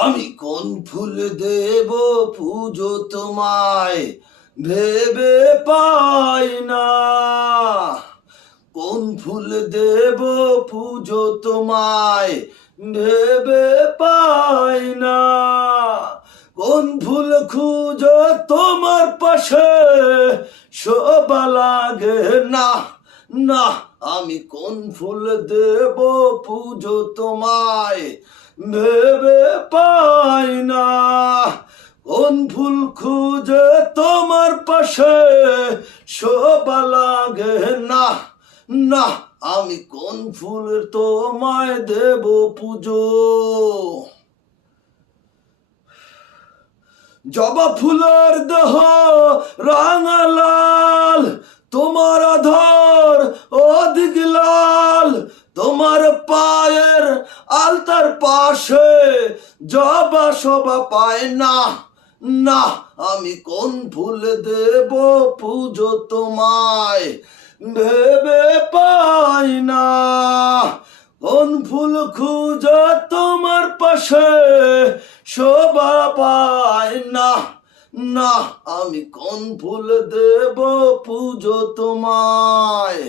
আমি কোন ফুল দেব পুজো তোমায় ভেবে পাই না। কোন ফুল দেব পুজো তোমায় ভেবে পাই না। কোন ফুল খুঁজো তোমার পাশে শোভা লাগে না। না, আমি কোন ফুল দেব পুজো তোমায় ভেবে পাই না। কোন ফুল খুঁজে তোমার পাশে শোভা লাগে না। না, আমি কোন ফুল তোমায় দেব পুজো। জবা ফুলের দেহ রাঙা লাল, তোমার আধর অধিক লাল। তোমার পায়ের আলতার পাশে জবা শোভা পায় না। না, আমি কোন ফুল দেব পুজো তোমায় ভেবে পাই না। কোন ফুল খুঁজে তোমার পাশে শোভা পায় না। না, আমি কোন ফুল দেব পুজো তোমায়।